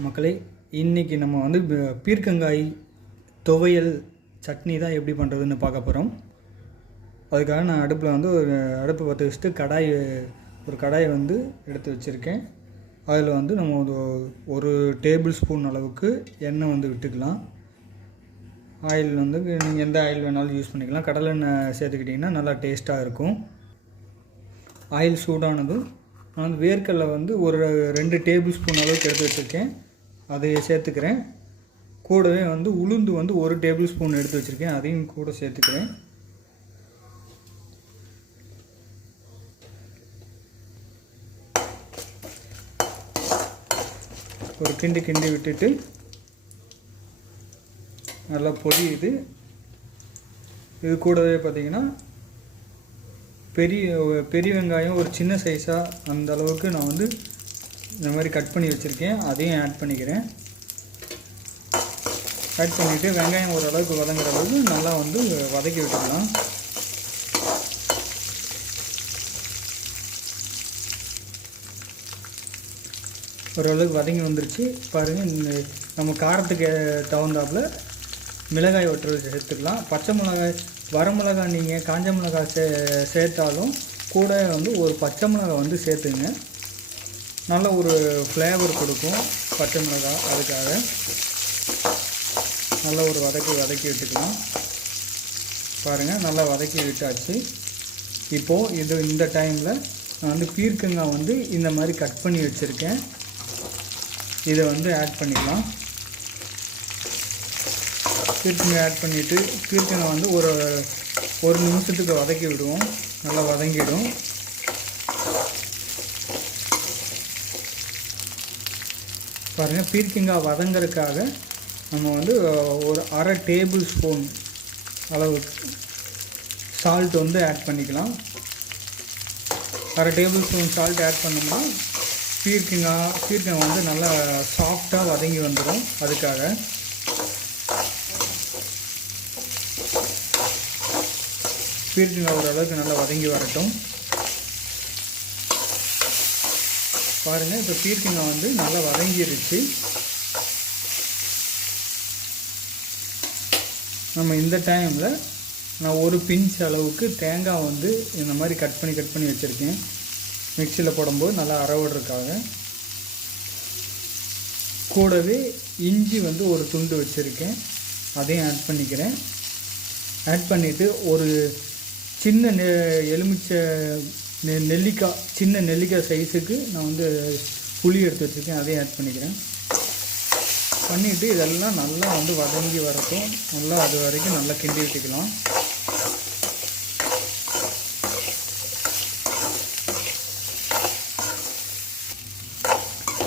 மக்களே இன்றைக்கி நம்ம வந்து பீர்க்கங்காய் துவையல் சட்னி தான் எப்படி பண்ணுறதுன்னு பார்க்க போகிறோம் அதுக்காக நான் அடுப்பில் வந்து ஒரு அடுப்பு பற்ற வச்சுட்டு கடாய் ஒரு கடாயை வந்து எடுத்து வச்சுருக்கேன். அதில் வந்து நம்ம ஒரு ஒரு டேபிள் ஸ்பூன் அளவுக்கு எண்ணெய் வந்து விட்டுக்கலாம். ஆயில் வந்து நீங்கள் எந்த ஆயில் வேணாலும் யூஸ் பண்ணிக்கலாம். கடலெண்ணெய் சேர்த்துக்கிட்டிங்கன்னா நல்லா டேஸ்ட்டாக இருக்கும். ஆயில் சூடானதும் நான் வந்து வேர்க்கடலை வந்து ஒரு ரெண்டு டேபிள் ஸ்பூன் அளவுக்கு எடுத்து வச்சுருக்கேன். அதை சேர்த்துக்கிறேன். கூடவே வந்து உளுந்து வந்து ஒரு டேபிள் ஸ்பூன் எடுத்து வச்சுருக்கேன். அதையும் கூட சேர்த்துக்கிறேன். ஒரு கிண்டி கிண்டி விட்டுட்டு நல்லா பொரியுது. இது கூடவே பார்த்தீங்கன்னா பெரிய பெரிய வெங்காயம் ஒரு சின்ன சைஸாக அந்த அளவுக்கு நான் வந்து இந்த மாதிரி கட் பண்ணி வச்சுருக்கேன். அதையும் ஆட் பண்ணிக்கிறேன். ஆட் பண்ணிவிட்டு வெங்காயம் ஓரளவுக்கு வதங்குற அளவுக்கு நல்லா வந்து வதக்கி விட்டுக்கலாம். ஓரளவுக்கு வதங்கி வந்துருச்சு. பாருங்கள் இந்த நம்ம காரத்துக்கு தகுந்தாப்புல மிளகாய் ஒட்டுறது சேர்த்துக்கலாம் பச்சை மிளகாய் வரமிளகாய் நீங்கள் காஞ்ச மிளகாய் சே சேர்த்தாலும் கூட வந்து ஒரு பச்சை மிளகாய் வந்து சேர்த்துங்க. நல்ல ஒரு ஃப்ளேவர் கொடுக்கும் பச்சை மிளகாய் அதுக்காக. நல்ல ஒரு வதக்கி வதக்கி விட்டுக்கலாம் பாருங்கள் நல்லா வதக்கி விட்டாச்சு. இப்போது இது இந்த டைமில் நான் வந்து பீர்க்கங்காய் வந்து இந்த மாதிரி கட் பண்ணி வச்சுருக்கேன். இதை வந்து ஆட் பண்ணிக்கலாம். பீர்க்கங்காய் ஆட் பண்ணிவிட்டு பீர்க்கங்காய் வந்து ஒரு ஒரு நிமிஷத்துக்கு வதக்கி விடுவோம். நல்லா வதங்கிடும். பாருங்கள் பீர்க்கங்காய் வதங்கறதுக்காக நம்ம வந்து ஒரு அரை டேபிள் ஸ்பூன் அளவுக்கு சால்ட் வந்து ஆட் பண்ணிக்கலாம். அரை டேபிள் ஸ்பூன் சால்ட் ஆட் பண்ணோம்னா பீர்க்கங்காய் பீர்க்கங்காய் வந்து நல்லா சாஃப்டாக வதங்கி வந்துடும் அதுக்காக பீர்க்கங்காய் ஓரளவுக்கு நல்லா வதங்கி வரட்டும். பாருங்கள் இப்போ பீர்க்கிங்காய் வந்து நல்லா வதங்கிருச்சு. நம்ம இந்த டைமில் நான் ஒரு பிஞ்ச் அளவுக்கு தேங்காய் வந்து இந்த மாதிரி கட் பண்ணி கட் பண்ணி வச்சுருக்கேன். மிக்சியில் போடும்போது நல்லா அறவிடுறதுக்காக கூடவே இஞ்சி வந்து ஒரு துண்டு வச்சுருக்கேன். அதையும் ஆட் பண்ணிக்கிறேன். ஆட் பண்ணிவிட்டு ஒரு சின்ன நெ எலுமிச்சை நெ நெல்லிக்காய் சின்ன நெல்லிக்காய் சைஸுக்கு நான் வந்து புளி எடுத்து வச்சுருக்கேன் அதையும் ஆட் பண்ணிக்கிறேன். பண்ணிவிட்டு இதெல்லாம் நல்லா வந்து வதங்கி வரட்டும். நல்லா அது வரைக்கும் நல்லா கிண்டி விட்டுக்கலாம்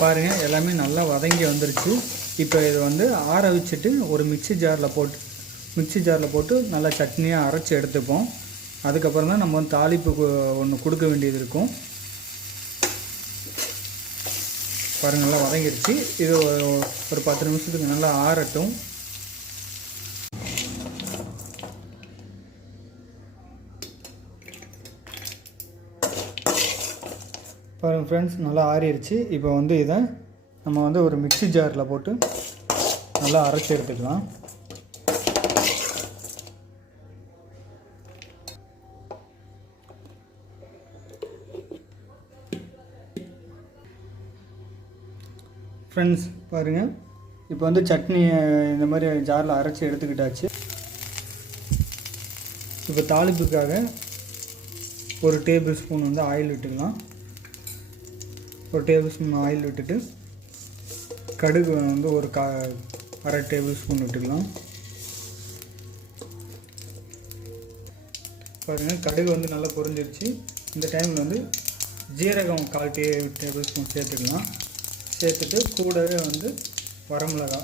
பாருங்கள் எல்லாமே நல்லா வதங்கி வந்துருச்சு. இப்போ இதை வந்து ஆற வச்சுட்டு ஒரு மிக்ஸி ஜாரில் போட்டு மிக்ஸி ஜாரில் போட்டு நல்லா சட்னியாக அரைச்சி எடுத்துப்போம். அதுக்கப்புறம் தான் நம்ம வந்து தாளிப்பு ஒன்று கொடுக்க வேண்டியது இருக்கும். பாருங்க நல்லா வதங்கிருச்சு. இது ஒரு- பத்து நிமிஷத்துக்கு நல்லா ஆறட்டும். பாருங்கள் ஃப்ரெண்ட்ஸ் நல்லா ஆறிடுச்சு இப்போ வந்து இதை நம்ம வந்து ஒரு மிக்ஸி ஜாரில் போட்டு நல்லா அரைச்சி எடுத்துக்கலாம். ஃப்ரெண்ட்ஸ் பாருங்கள் இப்போ வந்து சட்னி இந்த மாதிரி ஜாரில் அரைச்சி எடுத்துக்கிட்டாச்சு. இப்போ தாளிப்புக்காக ஒரு டேபிள் ஸ்பூன் வந்து ஆயில் விட்டுக்கலாம். ஒரு டேபிள் ஸ்பூன் ஆயில் விட்டுட்டு கடுகு வந்து ஒரு கா அரை டேபிள் ஸ்பூன் விட்டுக்கலாம். பாருங்கள் கடுகு வந்து நல்லா பொரிஞ்சிருச்சு. இந்த டைமில் வந்து ஜீரகம் கால் டே டேபிள் ஸ்பூன் சேர்த்துக்கலாம். சேர்த்துட்டு கூடவே வந்து வரமிளகா.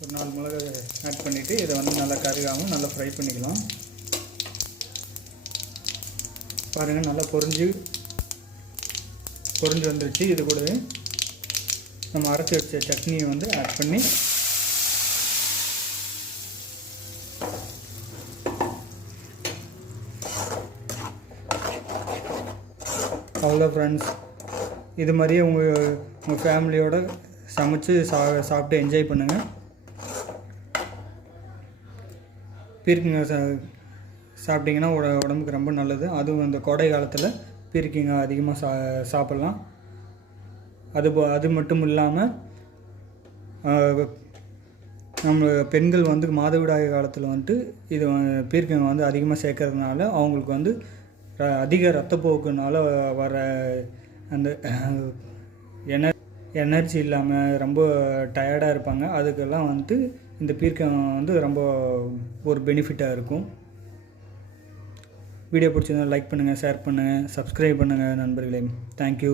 ஒரு நாலு மிளகாய் ஆட் பண்ணிவிட்டு இதை வந்து நல்லா கருகாமல் நல்லா ஃப்ரை பண்ணிக்கலாம். பாருங்கள் நல்லா பொரிஞ்சு பொரிஞ்சு வந்துருச்சு. இது கூடவே நம்ம அரைச்சி வச்ச சட்னியை வந்து ஆட் பண்ணி அவ்வளோ ஃப்ரெண்ட்ஸ் இது மாதிரியே உங்கள் உங்கள் ஃபேமிலியோடு சமைச்சு சா சாப்பிட்டு என்ஜாய் பண்ணுங்கள் பீர்க்கங்காய் சா சாப்பிட்டிங்கன்னா உட உடம்புக்கு ரொம்ப நல்லது. அதுவும் இந்த கோடை காலத்தில் பீர்க்கங்காய் அதிகமாக சா சாப்பிட்லாம். அது போ அது மட்டும் இல்லாமல் நம்ம பெண்கள் வந்து மாதவிடாய் காலத்தில் வந்துட்டு இது பீர்க்கங்க வந்து அதிகமாக சேர்க்கறதுனால அவங்களுக்கு வந்து ர- அதிக ரத்தப்போக்குனால வர அந்த என எனர்ஜி இல்லாமல் ரொம்ப டயர்டாக இருப்பாங்க. அதுக்கெல்லாம் வந்துட்டு இந்த பீர்க்கம் வந்து ரொம்ப ஒரு பெனிஃபிட்டாக இருக்கும். வீடியோ பிடிச்சிருந்தா லைக் பண்ணுங்கள் ஷேர் பண்ணுங்கள் சப்ஸ்கிரைப் பண்ணுங்கள் நண்பர்களே. தேங்க்யூ